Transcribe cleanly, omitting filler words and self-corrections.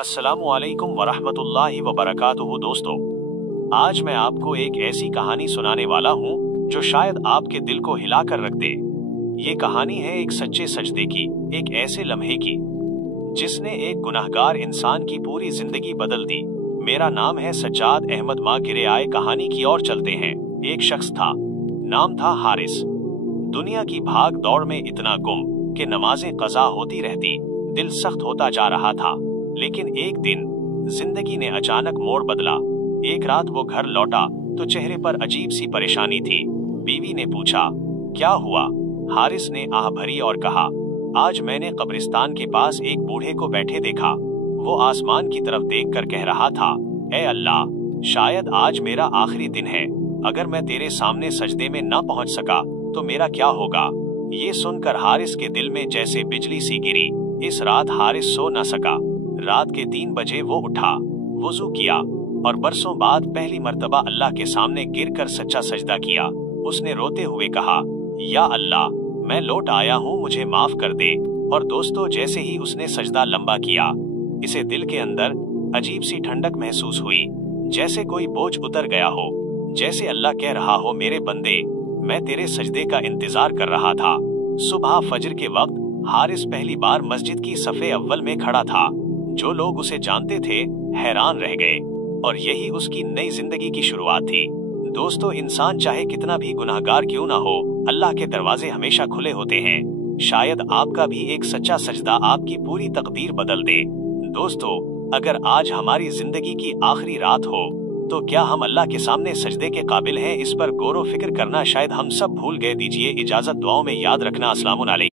अस्सलामुअलैकुम वरहमतुल्लाहि वबरकातुहू। दोस्तों, आज मैं आपको एक ऐसी कहानी सुनाने वाला हूँ जो शायद आपके दिल को हिला कर रख दे। ये कहानी है एक सच्चे सजदे की, एक ऐसे लम्हे की जिसने एक गुनहगार इंसान की पूरी जिंदगी बदल दी। मेरा नाम है सज्जाद अहमद। माँ गिरे आए कहानी की ओर चलते हैं। एक शख्स था, नाम था हारिस। दुनिया की भाग दौड़ में इतना गुम कि नमाजें कज़ा होती रहती, दिल सख्त होता जा रहा था। लेकिन एक दिन जिंदगी ने अचानक मोड़ बदला। एक रात वो घर लौटा तो चेहरे पर अजीब सी परेशानी थी। बीवी ने पूछा, क्या हुआ? हारिस ने आह भरी और कहा, आज मैंने कब्रिस्तान के पास एक बूढ़े को बैठे देखा। वो आसमान की तरफ देखकर कह रहा था, ऐ अल्लाह, शायद आज मेरा आखिरी दिन है। अगर मैं तेरे सामने सजदे में न पहुंच सका तो मेरा क्या होगा? ये सुनकर हारिस के दिल में जैसे बिजली सी गिरी। इस रात हारिस सो न सका। रात के 3 बजे वो उठा, वुजू किया और बरसों बाद पहली मर्तबा अल्लाह के सामने गिरकर सच्चा सजदा किया। उसने रोते हुए कहा, या अल्लाह, मैं लौट आया हूँ, मुझे माफ कर दे। और दोस्तों, जैसे ही उसने सजदा लंबा किया, इसे दिल के अंदर अजीब सी ठंडक महसूस हुई, जैसे कोई बोझ उतर गया हो। जैसे अल्लाह कह रहा हो, मेरे बंदे, मैं तेरे सजदे का इंतजार कर रहा था। सुबह फजर के वक्त हारिस पहली बार मस्जिद की सफ़े अव्वल में खड़ा था। जो लोग उसे जानते थे हैरान रह गए, और यही उसकी नई जिंदगी की शुरुआत थी। दोस्तों, इंसान चाहे कितना भी गुनाहगार क्यों ना हो, अल्लाह के दरवाजे हमेशा खुले होते हैं। शायद आपका भी एक सच्चा सजदा आपकी पूरी तकदीर बदल दे। दोस्तों, अगर आज हमारी जिंदगी की आखिरी रात हो तो क्या हम अल्लाह के सामने सजदे के काबिल हैं? इस पर गौर व फिक्र करना शायद हम सब भूल गए। दीजिए इजाजत, दुआओं में याद रखना। अस्सलामुअलैकुम।